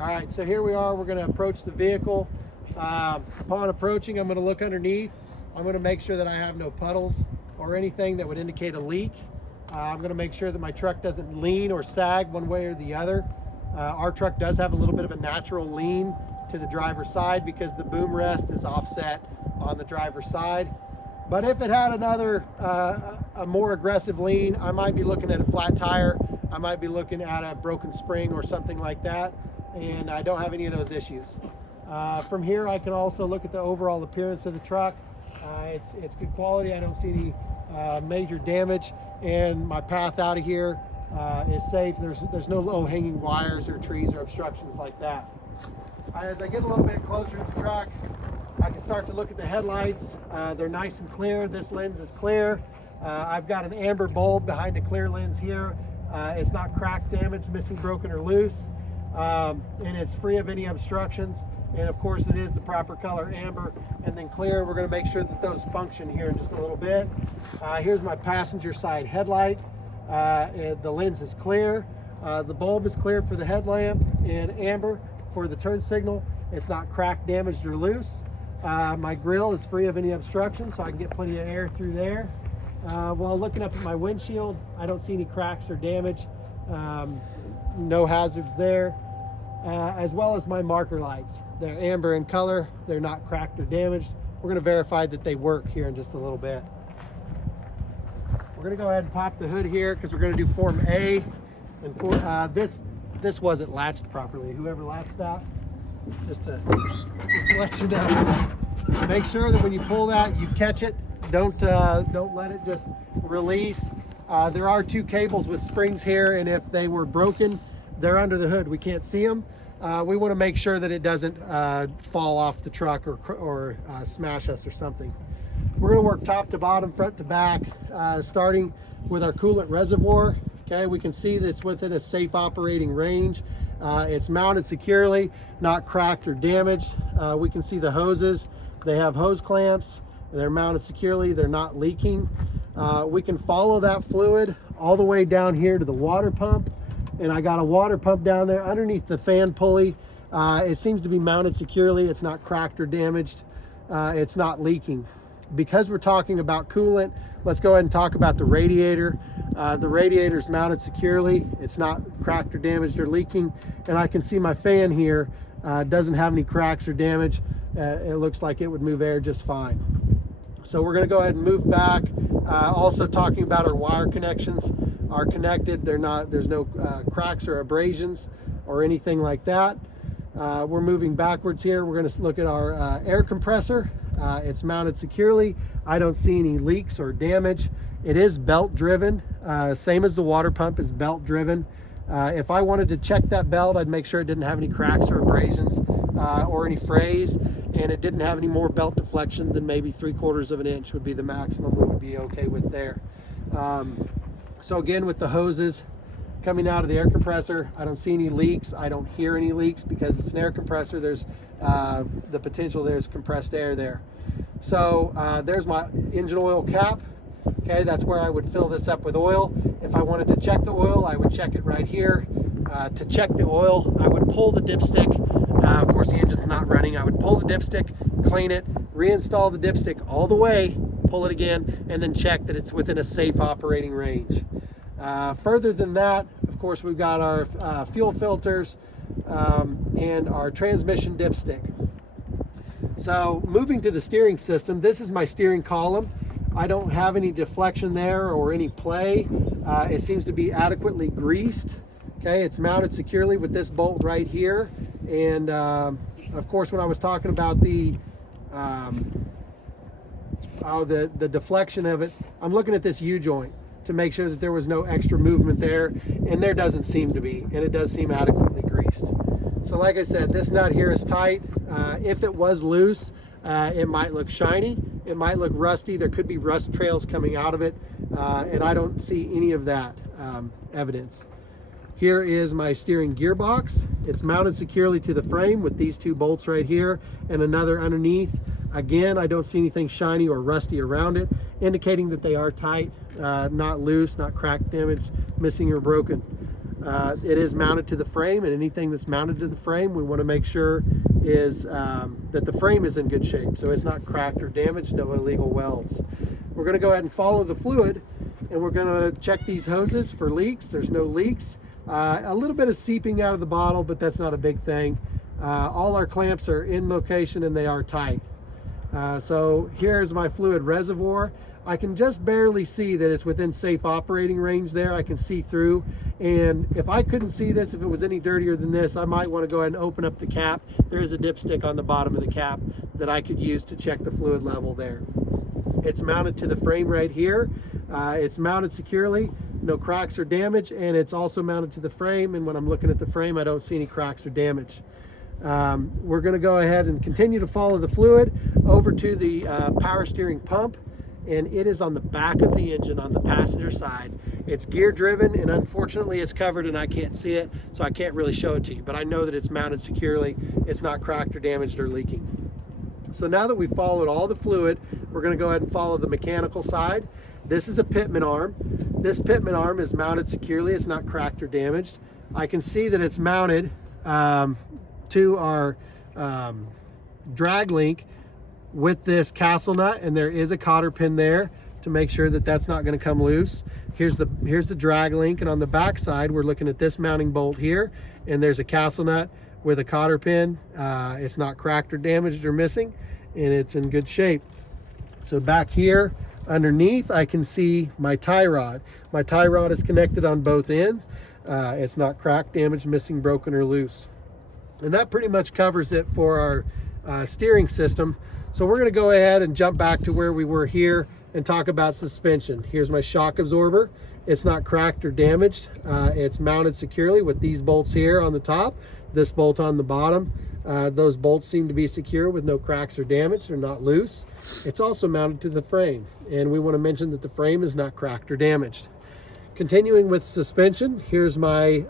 All right, so here we are. We're going to approach the vehicle. Upon approaching, I'm going to look underneath. I'm going to make sure that I have no puddles or anything that would indicate a leak. I'm going to make sure that my truck doesn't lean or sag one way or the other. Our truck does have a little bit of a natural lean to the driver's side because the boom rest is offset on the driver's side. But if it had another, a more aggressive lean, I might be looking at a flat tire. I might be looking at a broken spring or something like that. And I don't have any of those issues. From here, I can also look at the overall appearance of the truck. It's good quality. I don't see any major damage, and my path out of here is safe. There's no low-hanging wires or trees or obstructions like that. As I get a little bit closer to the truck, I can start to look at the headlights. They're nice and clear. This lens is clear. I've got an amber bulb behind the clear lens here. It's not cracked, damaged, missing, broken, or loose. And it's free of any obstructions, and of course it is the proper color amber and then clear. We're going to make sure that those function here in just a little bit. Here's my passenger side headlight. The lens is clear, the bulb is clear for the headlamp, and amber for the turn signal. It's not cracked, damaged, or loose. My grille is free of any obstruction, so I can get plenty of air through there. While looking up at my windshield, I don't see any cracks or damage. No hazards there, as well as my marker lights. They're amber in color. They're not cracked or damaged. We're going to verify that they work here in just a little bit. We're going to go ahead and pop the hood here because we're going to do Form A. And this wasn't latched properly. Whoever latched that, just to let you know, make sure that when you pull that, you catch it. Don't let it just release. There are two cables with springs here, and if they were broken, they're under the hood. We can't see them. We want to make sure that it doesn't fall off the truck or smash us or something. We're going to work top to bottom, front to back, starting with our coolant reservoir. Okay, we can see that it's within a safe operating range. It's mounted securely, not cracked or damaged. We can see the hoses. They have hose clamps. They're mounted securely. They're not leaking. We can follow that fluid all the way down here to the water pump, and I got a water pump down there underneath the fan pulley. It seems to be mounted securely. It's not cracked or damaged. It's not leaking. Because we're talking about coolant, let's go ahead and talk about the radiator. The radiator is mounted securely. It's not cracked or damaged or leaking, and I can see my fan here doesn't have any cracks or damage. It looks like it would move air just fine. So we're going to go ahead and move back. Also talking about our wire connections are connected. There's no cracks or abrasions or anything like that. We're moving backwards here. We're going to look at our air compressor. It's mounted securely. I don't see any leaks or damage. It is belt driven, same as the water pump is belt driven. If I wanted to check that belt, I'd make sure it didn't have any cracks or abrasions or any frays, and it didn't have any more belt deflection than maybe 3/4 of an inch would be the maximum we would be okay with there. So again, with the hoses coming out of the air compressor, I don't see any leaks. I don't hear any leaks because it's an air compressor. There's the potential there's compressed air there. So there's my engine oil cap. Okay, that's where I would fill this up with oil. If I wanted to check the oil, I would check it right here. To check the oil, I would pull the dipstick. Of course, the engine's not running. I would pull the dipstick, clean it, reinstall the dipstick all the way, pull it again, and then check that it's within a safe operating range. Further than that, of course, we've got our fuel filters and our transmission dipstick. So moving to the steering system, this is my steering column. I don't have any deflection there or any play. It seems to be adequately greased. Okay, it's mounted securely with this bolt right here. And of course, when I was talking about the deflection of it, I'm looking at this U-joint to make sure that there was no extra movement there, and there doesn't seem to be, and it does seem adequately greased. So like I said, this nut here is tight. If it was loose, it might look shiny, it might look rusty, there could be rust trails coming out of it, and I don't see any of that evidence. Here is my steering gearbox. It's mounted securely to the frame with these two bolts right here and another underneath. Again, I don't see anything shiny or rusty around it, indicating that they are tight, not loose, not cracked, damaged, missing, or broken. It is mounted to the frame, and anything that's mounted to the frame, we want to make sure is that the frame is in good shape, so it's not cracked or damaged, no illegal welds. We're going to go ahead and follow the fluid, and we're going to check these hoses for leaks. There's no leaks. A little bit of seeping out of the bottle, but that's not a big thing. All our clamps are in location and they are tight. So here's my fluid reservoir. I can just barely see that it's within safe operating range there. I can see through, and if I couldn't see this, if it was any dirtier than this, I might want to go ahead and open up the cap. There's a dipstick on the bottom of the cap that I could use to check the fluid level there. It's mounted to the frame right here. It's mounted securely, no cracks or damage, and it's also mounted to the frame, and when I'm looking at the frame, I don't see any cracks or damage. We're going to go ahead and continue to follow the fluid over to the power steering pump, and it is on the back of the engine on the passenger side. It's gear driven, and unfortunately it's covered and I can't see it, so I can't really show it to you, but I know that it's mounted securely. It's not cracked or damaged or leaking. So now that we've followed all the fluid, we're going to go ahead and follow the mechanical side. This is a pitman arm. This pitman arm is mounted securely. It's not cracked or damaged. I can see that it's mounted to our drag link with this castle nut, and there is a cotter pin there to make sure that that's not going to come loose. Here's the drag link, and on the back side we're looking at this mounting bolt here, and there's a castle nut with a cotter pin. It's not cracked or damaged or missing, and it's in good shape. So back here underneath I can see my tie rod. My tie rod is connected on both ends. It's not cracked, damaged, missing, broken, or loose. And that pretty much covers it for our steering system. So we're going to go ahead and jump back to where we were here and talk about suspension. Here's my shock absorber. It's not cracked or damaged. It's mounted securely with these bolts here on the top, this bolt on the bottom. Those bolts seem to be secure with no cracks or damage. They're not loose. It's also mounted to the frame, and we want to mention that the frame is not cracked or damaged. Continuing with suspension, here's my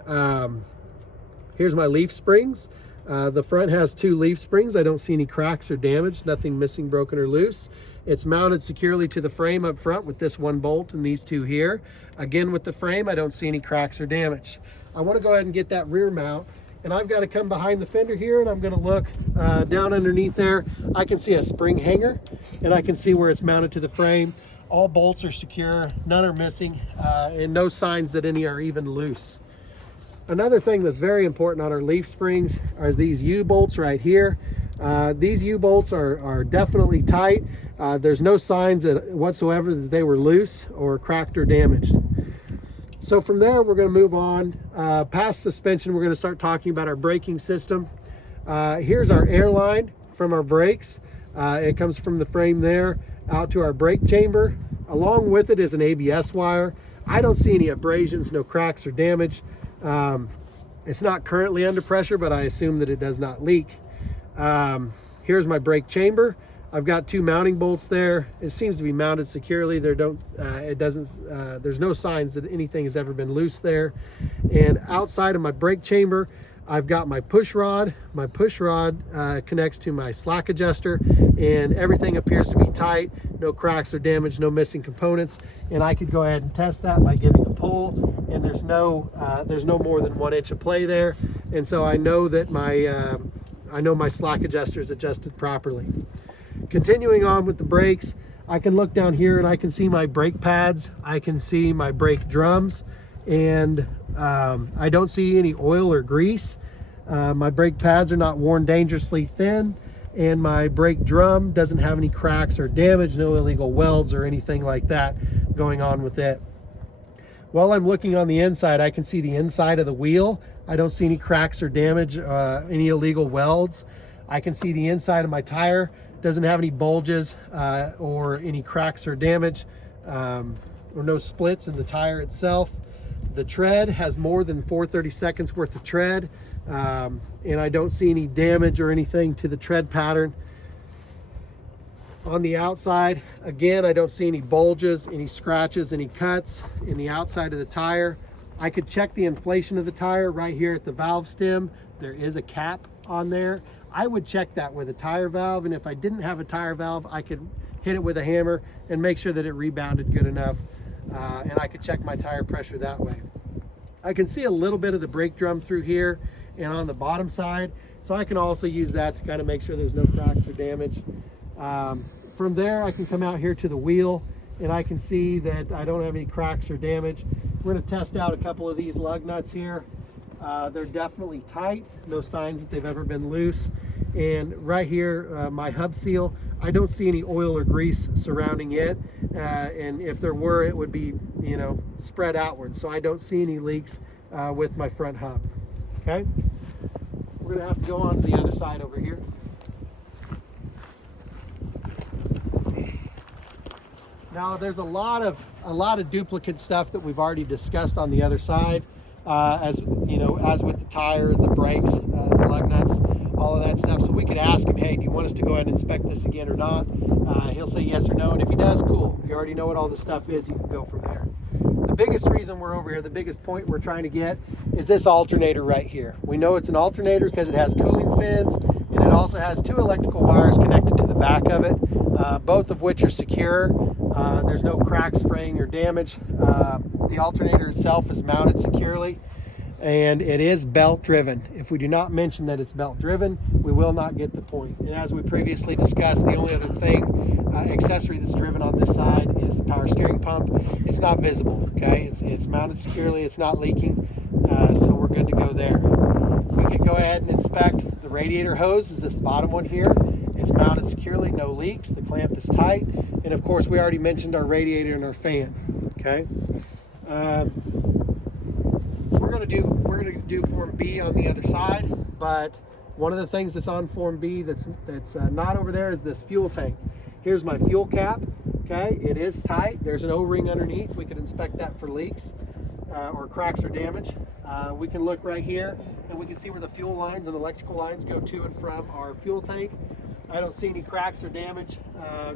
leaf springs. The front has 2 leaf springs. I don't see any cracks or damage, nothing missing, broken, or loose. It's mounted securely to the frame up front with this 1 bolt and these 2 here. Again, with the frame, I don't see any cracks or damage. I want to go ahead and get that rear mount, and I've got to come behind the fender here, and I'm going to look down underneath there. I can see a spring hanger, and I can see where it's mounted to the frame. All bolts are secure, none are missing, and no signs that any are even loose. Another thing that's very important on our leaf springs are these U-bolts right here. These U-bolts are definitely tight. There's no signs whatsoever that they were loose or cracked or damaged. So from there, we're going to move on. Past suspension, we're going to start talking about our braking system. Here's our air line from our brakes. It comes from the frame there out to our brake chamber. Along with it is an ABS wire. I don't see any abrasions, no cracks or damage. It's not currently under pressure, but I assume that it does not leak. Here's my brake chamber. I've got 2 mounting bolts there. It seems to be mounted securely. There's no signs that anything has ever been loose there. And outside of my brake chamber, I've got my push rod. My push rod connects to my slack adjuster, and everything appears to be tight. No cracks or damage, no missing components. And I could go ahead and test that by giving a pull, and there's no more than 1 inch of play there. And so I know that my slack adjuster is adjusted properly. Continuing on with the brakes, I can look down here and I can see my brake pads. I can see my brake drums, and I don't see any oil or grease. My brake pads are not worn dangerously thin, and my brake drum doesn't have any cracks or damage, no illegal welds or anything like that going on with it. While I'm looking on the inside, I can see the inside of the wheel. I don't see any cracks or damage, any illegal welds. I can see the inside of my tire. Doesn't have any bulges or any cracks or damage, or no splits in the tire itself. The tread has more than 4/32 worth of tread, and I don't see any damage or anything to the tread pattern. On the outside, again, I don't see any bulges, any scratches, any cuts in the outside of the tire. I could check the inflation of the tire right here at the valve stem. There is a cap on there. I would check that with a tire valve, and if I didn't have a tire valve, I could hit it with a hammer and make sure that it rebounded good enough, and I could check my tire pressure that way. I can see a little bit of the brake drum through here and on the bottom side. So I can also use that to kind of make sure there's no cracks or damage. From there, I can come out here to the wheel and I can see that I don't have any cracks or damage. We're going to test out a couple of these lug nuts here. They're definitely tight, no signs that they've ever been loose. And right here, my hub seal, I don't see any oil or grease surrounding it. And if there were, it would be, you know, spread outward. So I don't see any leaks with my front hub. Okay. We're going to have to go on to the other side over here. Now there's a lot of duplicate stuff that we've already discussed on the other side. As you know, as with the tire, the brakes, the lug nuts, all of that stuff. So we could ask him, hey, do you want us to go ahead and inspect this again or not? He'll say yes or no, and if he does, cool. You already know what all the stuff is, you can go from there. The biggest reason we're over here, the biggest point we're trying to get is this alternator right here. We know it's an alternator because it has cooling fins, and it also has 2 electrical wires connected to the back of it, both of which are secure. There's no cracks, fraying, or damage. The alternator itself is mounted securely, and it is belt driven. If we do not mention that it's belt driven, we will not get the point. And as we previously discussed, the only other thing, accessory that's driven on this side is the power steering pump. It's not visible, okay? It's mounted securely, it's not leaking, so we're good to go there. We could go ahead and inspect the radiator hose, is this bottom one here. It's mounted securely, no leaks, the clamp is tight, and of course we already mentioned our radiator and our fan, okay? We're gonna do Form B on the other side, but one of the things that's on Form B that's not over there is this fuel tank. Here's my fuel cap, okay? It is tight, there's an O-ring underneath. We could inspect that for leaks or cracks or damage. We can look right here and we can see where the fuel lines and electrical lines go to and from our fuel tank. I don't see any cracks or damage,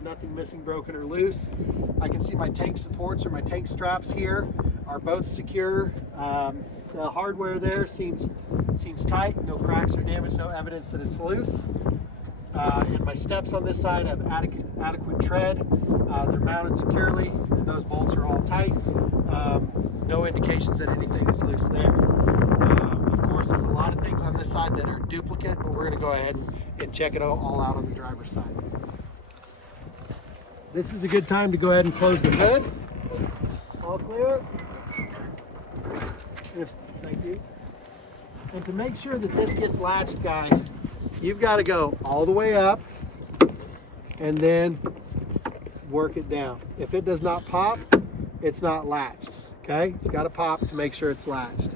nothing missing, broken, or loose. I can see my tank supports or my tank straps here are both secure. The hardware there seems tight, no cracks or damage, no evidence that it's loose. And my steps on this side have adequate tread. They're mounted securely, and those bolts are all tight. No indications that anything is loose there. Of course, there's a lot of things on this side that are duplicate, but we're going to go ahead and check it all out on the driver's side. This is a good time to go ahead and close the hood. All clear. Thank you. And to make sure that this gets latched, guys, you've got to go all the way up and then work it down. If it does not pop, it's not latched. Okay, it's got to pop to make sure it's latched.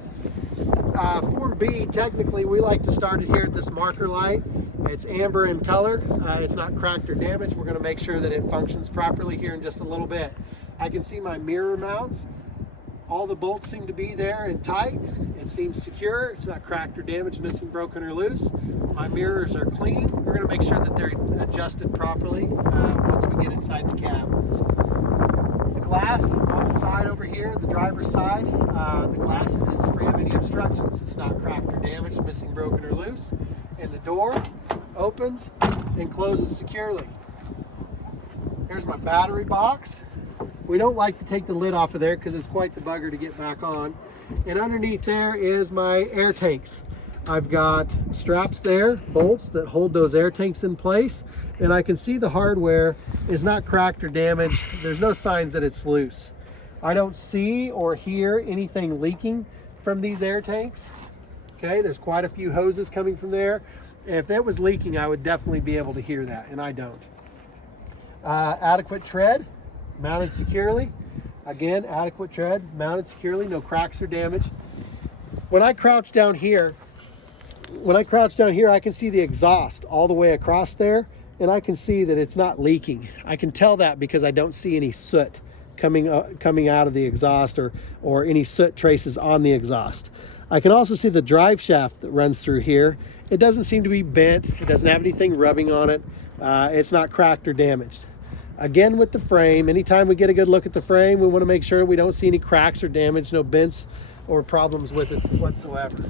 Form B, technically we like to start it here at this marker light. It's amber in color. It's not cracked or damaged. We're going to make sure that it functions properly here in just a little bit. I can see my mirror mounts. All the bolts seem to be there and tight. It seems secure. It's not cracked or damaged, missing, broken, or loose. My mirrors are clean. We're going to make sure that they're adjusted properly once we get inside the cab. The glass on the side over here, the driver's side, the glass is free of any obstructions. It's not cracked or damaged, missing, broken, or loose. And the door opens and closes securely. Here's my battery box. We don't like to take the lid off of there because it's quite the bugger to get back on. And underneath there is my air tanks. I've got straps there, bolts that hold those air tanks in place. And I can see the hardware is not cracked or damaged. There's no signs that it's loose. I don't see or hear anything leaking from these air tanks. Okay, there's quite a few hoses coming from there. If that was leaking, I would definitely be able to hear that, and I don't. Adequate tread, mounted securely. Again, adequate tread, mounted securely, no cracks or damage. When I crouch down here, I can see the exhaust all the way across there, and I can see that it's not leaking. I can tell that because I don't see any soot coming out of the exhaust or any soot traces on the exhaust. I can also see the drive shaft that runs through here. It doesn't seem to be bent. It doesn't have anything rubbing on it. It's not cracked or damaged. Again, with the frame, anytime we get a good look at the frame, we want to make sure we don't see any cracks or damage, no bends or problems with it whatsoever.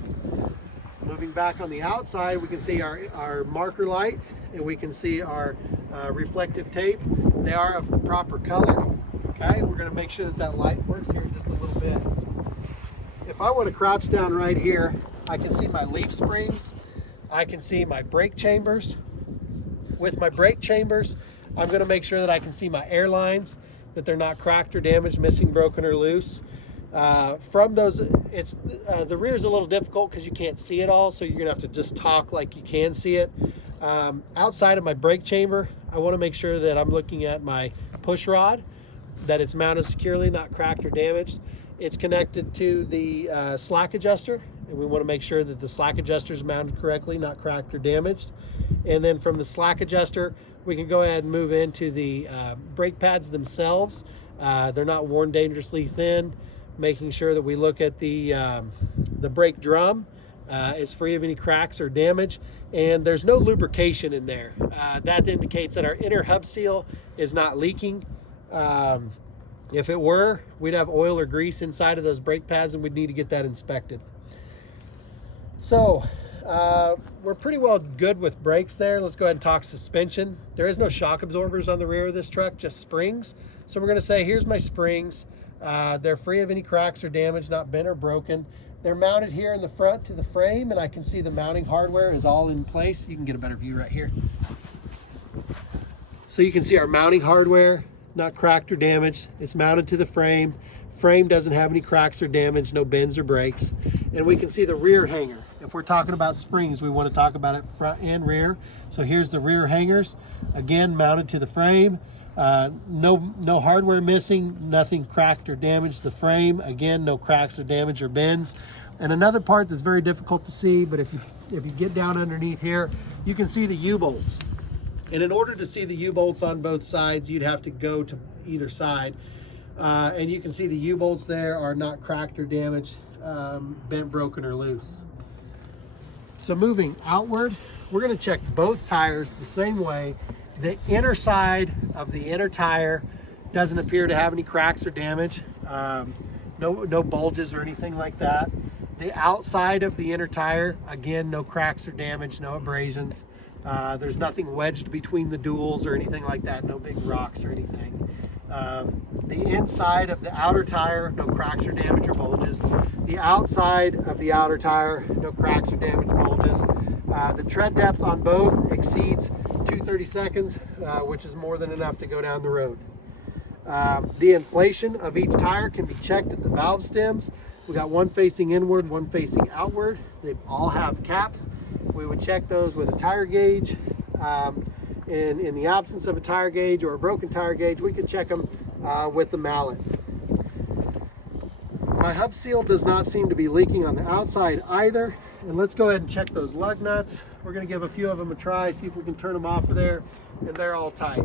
Moving back on the outside, we can see our marker light, and we can see our reflective tape. They are of the proper color. Okay, we're going to make sure that light works here in just a little bit. If if I want to crouch down right here, I can see my leaf springs. I can see my brake chambers. With my brake chambers, I'm going to make sure that I can see my air lines, that they're not cracked or damaged, missing, broken, or loose. From those, the rear is a little difficult because you can't see it all, so you're gonna have to just talk like you can see it. Outside of my brake chamber, I want to make sure that I'm looking at my push rod, that it's mounted securely, not cracked or damaged. It's connected to the slack adjuster, and we want to make sure that the slack adjuster is mounted correctly, not cracked or damaged. And then from the slack adjuster, we can go ahead and move into the brake pads themselves. They're not worn dangerously thin. Making sure that we look at the brake drum is free of any cracks or damage, and there's no lubrication in there. That indicates that our inner hub seal is not leaking. If it were, we'd have oil or grease inside of those brake pads, and we'd need to get that inspected. So we're pretty well good with brakes there. Let's go ahead and talk suspension. There is no shock absorbers on the rear of this truck, just springs. So we're going to say, here's my springs. They're free of any cracks or damage, not bent or broken. They're mounted here in the front to the frame, and I can see the mounting hardware is all in place. You can get a better view right here. So you can see our mounting hardware, not cracked or damaged. It's mounted to the frame. Frame doesn't have any cracks or damage, no bends or breaks. And we can see the rear hanger. If we're talking about springs, we want to talk about it front and rear. So here's the rear hangers, again mounted to the frame. No hardware missing, nothing cracked or damaged. The frame, again, no cracks or damage or bends. And another part that's very difficult to see, but if you get down underneath here, you can see the U-bolts. And in order to see the U-bolts on both sides, you'd have to go to either side. And you can see the U-bolts there are not cracked or damaged, bent, broken, or loose. So moving outward, we're going to check both tires the same way. The inner side of the inner tire doesn't appear to have any cracks or damage, no bulges or anything like that. The outside of the inner tire, again, no cracks or damage, no abrasions. There's nothing wedged between the duals or anything like that, no big rocks or anything. The inside of the outer tire, no cracks or damage or bulges. The outside of the outer tire, no cracks or damage or bulges. The tread depth on both exceeds 2/32, which is more than enough to go down the road. The inflation of each tire can be checked at the valve stems. We got one facing inward, one facing outward. They all have caps. We would check those with a tire gauge. In the absence of a tire gauge or a broken tire gauge, we could check them with the mallet. My hub seal does not seem to be leaking on the outside either. And let's go ahead and check those lug nuts. We're going to give a few of them a try, see if we can turn them off of there, and they're all tight.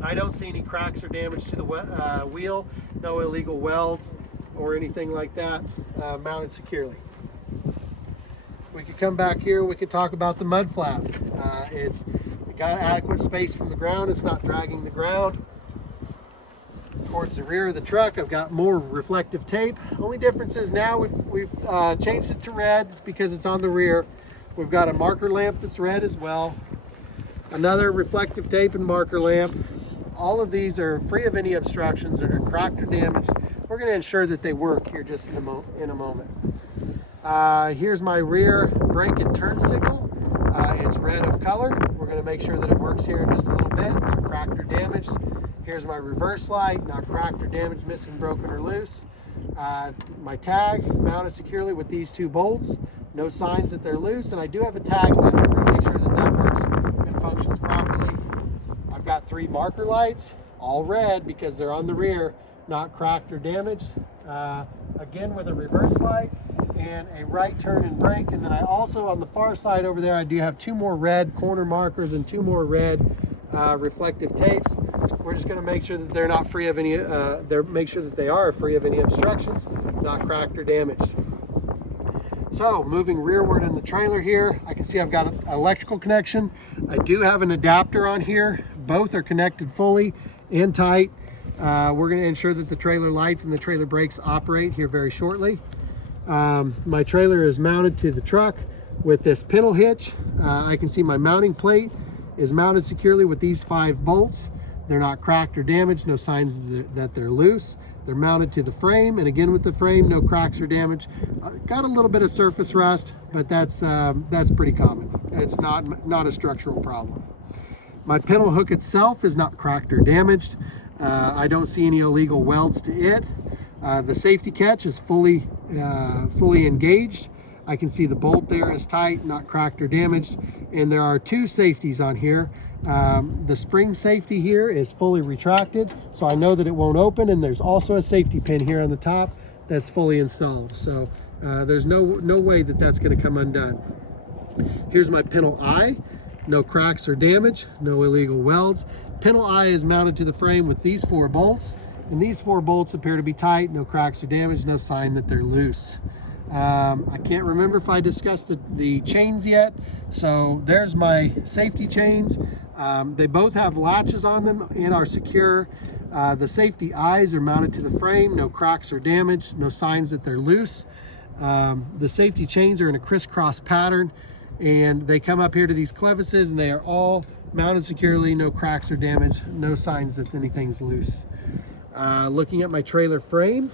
I don't see any cracks or damage to the wheel, no illegal welds or anything like that, mounted securely. We could come back here and we could talk about the mud flap. It's got adequate space from the ground, it's not dragging the ground. Towards the rear of the truck, I've got more reflective tape. Only difference is now we've changed it to red because it's on the rear. We've got a marker lamp that's red as well. Another reflective tape and marker lamp. All of these are free of any obstructions and are cracked or damaged. We're going to ensure that they work here just in a moment. Here's my rear brake and turn signal. It's red of color. We're going to make sure that it works here in just a little bit, not cracked or damaged. Here's my reverse light, not cracked or damaged, missing, broken, or loose. My tag mounted securely with these two bolts. No signs that they're loose, and I do have a tag nut. We're going to make sure that that works and functions properly. I've got 3 marker lights, all red because they're on the rear, not cracked or damaged. Again with a reverse light and a right turn and brake. And then I also, on the far side over there, I do have 2 more red corner markers and 2 more red reflective tapes. We're just going to make sure that they're not free of any, make sure that they are free of any obstructions, not cracked or damaged. So moving rearward in the trailer here, I can see I've got an electrical connection. I do have an adapter on here. Both are connected fully and tight. We're going to ensure that the trailer lights and the trailer brakes operate here very shortly. My trailer is mounted to the truck with this pintle hitch. I can see my mounting plate is mounted securely with these 5 bolts. They're not cracked or damaged, no signs that they're loose. They're mounted to the frame, and again with the frame, no cracks or damage. Got a little bit of surface rust, but that's pretty common. It's not a structural problem. My pintle hook itself is not cracked or damaged. I don't see any illegal welds to it. The safety catch is fully engaged. I can see the bolt there is tight, not cracked or damaged. And there are two safeties on here. The spring safety here is fully retracted, so I know that it won't open, and there's also a safety pin here on the top that's fully installed. So there's no way that that's going to come undone. Here's my pintle eye. No cracks or damage, no illegal welds. Pintle eye is mounted to the frame with these 4 bolts, and these 4 bolts appear to be tight, no cracks or damage, no sign that they're loose. I can't remember if I discussed the chains yet, so there's my safety chains. They both have latches on them and are secure. The safety eyes are mounted to the frame, no cracks or damage, no signs that they're loose. The safety chains are in a crisscross pattern, and they come up here to these clevises, and they are all mounted securely, no cracks or damage, no signs that anything's loose. Looking at my trailer frame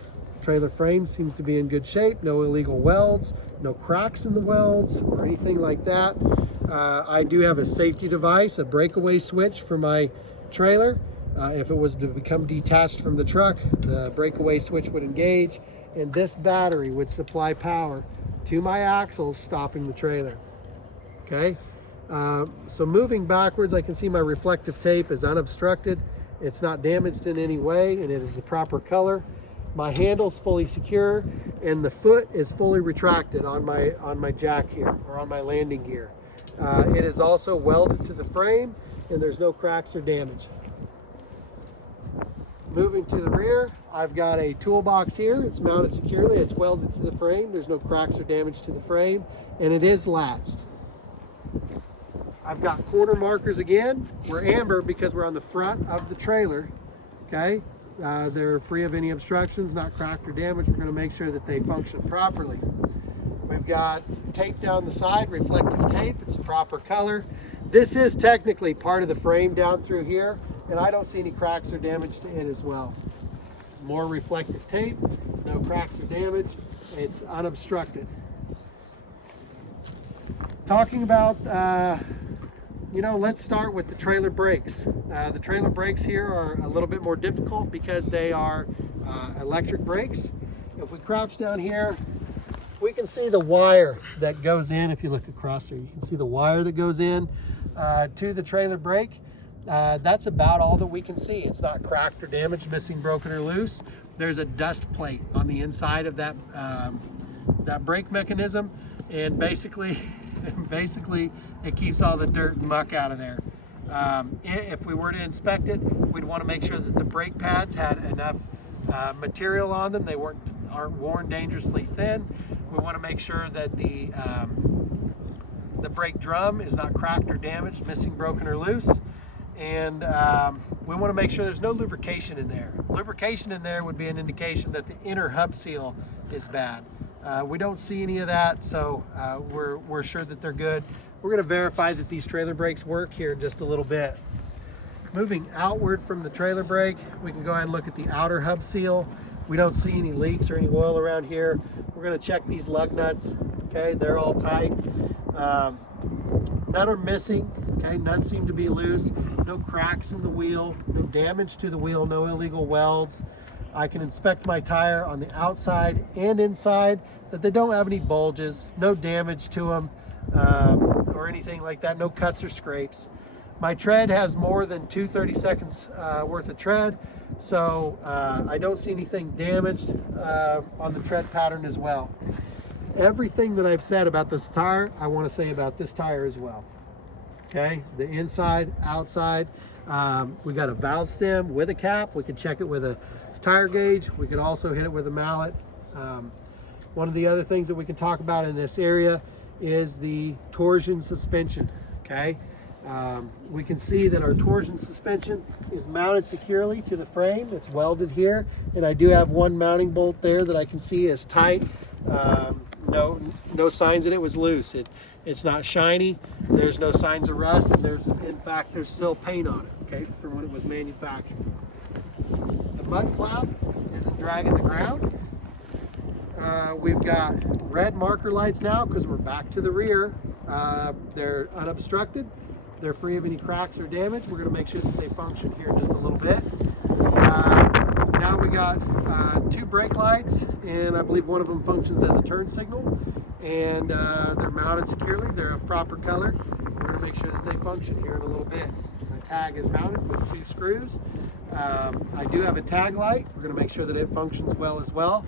seems to be in good shape. No illegal welds, no cracks in the welds or anything like that. I do have a safety device, a breakaway switch for my trailer. If it was to become detached from the truck, the breakaway switch would engage, and this battery would supply power to my axles, stopping the trailer. Okay, so moving backwards, I can see my reflective tape is unobstructed. It's not damaged in any way, and it is the proper color. My handle's fully secure, and the foot is fully retracted on my jack here, or on my landing gear. It is also welded to the frame, and there's no cracks or damage. Moving to the rear, I've got a toolbox here. It's mounted securely. It's welded to the frame. There's no cracks or damage to the frame, and it is latched. I've got corner markers again. We're amber because we're on the front of the trailer. Okay, they're free of any obstructions, not cracked or damaged. We're going to make sure that they function properly. We've got tape down the side, reflective tape. It's a proper color. This is technically part of the frame down through here, and I don't see any cracks or damage to it as well. More reflective tape, no cracks or damage. It's unobstructed. Talking about, let's start with the trailer brakes. The trailer brakes here are a little bit more difficult because they are electric brakes. If we crouch down here, we can see the wire that goes in. If you look across here, you can see the wire that goes in to the trailer brake. That's about all that we can see. It's not cracked or damaged, missing, broken, or loose. There's a dust plate on the inside of that brake mechanism, and basically it keeps all the dirt and muck out of there. If we were to inspect it, we'd want to make sure that the brake pads had enough material on them. They aren't worn dangerously thin. We want to make sure that the brake drum is not cracked or damaged, missing, broken, or loose. And we want to make sure there's no lubrication in there. Lubrication in there would be an indication that the inner hub seal is bad. We don't see any of that, so we're sure that they're good. We're going to verify that these trailer brakes work here in just a little bit. Moving outward from the trailer brake, we can go ahead and look at the outer hub seal. We don't see any leaks or any oil around here. We're going to check these lug nuts. Okay, they're all tight. None are missing. Okay, none seem to be loose. No cracks in the wheel, no damage to the wheel, no illegal welds. I can inspect my tire on the outside and inside, that they don't have any bulges, no damage to them or anything like that, no cuts or scrapes. My tread has more than 2 seconds worth of tread, so I don't see anything damaged on the tread pattern as well. Everything that I've said about this tire, I want to say about this tire as well. Okay, the inside, outside. We got a valve stem with a cap. We can check it with a tire gauge. We could also hit it with a mallet. One of the other things that we can talk about in this area is the torsion suspension. Okay, we can see that our torsion suspension is mounted securely to the frame. It's welded here, and I do have one mounting bolt there that I can see is tight. No signs that it was loose. It's not shiny. There's no signs of rust, and in fact there's still paint on it, okay, from when it was manufactured. The mud flap isn't dragging the ground. We've got red marker lights now because we're back to the rear. They're unobstructed. They're free of any cracks or damage. We're going to make sure that they function here in just a little bit. Now we got 2 brake lights, and I believe one of them functions as a turn signal. And they're mounted securely. They're of proper color. We're going to make sure that they function here in a little bit. My tag is mounted with 2 screws. I do have a tag light. We're going to make sure that it functions well as well.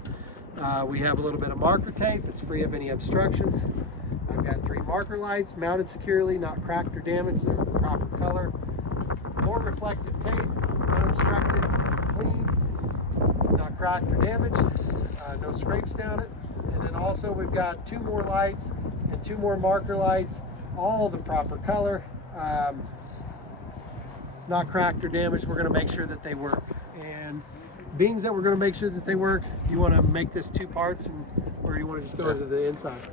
We have a little bit of marker tape. It's free of any obstructions. I've got 3 marker lights mounted securely, not cracked or damaged. They're of proper color. More reflective tape, unobstructed, clean, not cracked or damaged. No scrapes down it. And then also we've got 2 more lights and 2 more marker lights, all the proper color, not cracked or damaged. We're going to make sure that they work. And being that we're going to make sure that they work, you want to make this 2 parts, or you want to just go to the inside?